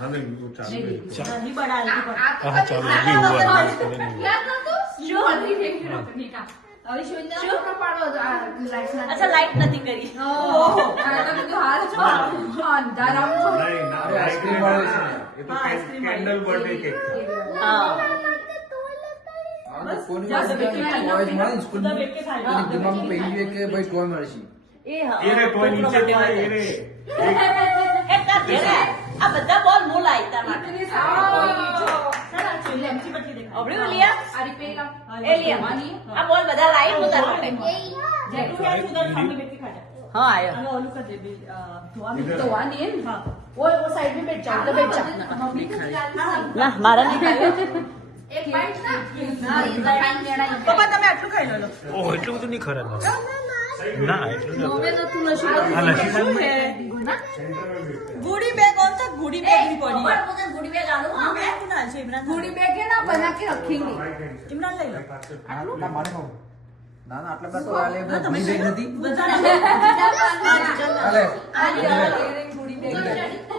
नहीं बड़ा हाँ चलो ये हुआ अच्छा लाइट નથી કરી कैंडल बर्थडे केक हां दिमाग में पहली है कि भाई टॉय મળશે ये रे टॉय नीचे पड़ा ये रे એક તા દે આ બધા બોલ હું લાઈ તાર માટે અબડી લિયા એ લિયા આ બોલ બધા લાઈ હું તાર માટે हाँ आया वो साइड में बैठ जाओ बैठ जाओ ना मारा नहीं एक बाइट ना પપ્પા તમે આટલું ખાઈ લો ઓહ એટલું બધું નહીં ખરા ના એટલું नोवे तो तू नशी હા લસી गुड़ी बैग कौन सा गुड़ी बैग नहीं पड़ी है गुड़ी बैग आलू हाँ मैं कुनाल से इमरान गुड़ी बैग है ना बना के रखेंगे इमरान ले लो ના મારે ખાવ ના ના આટલા બધા તો આલે ગુડી બેગ નથી बता આલે गुड़ी बैग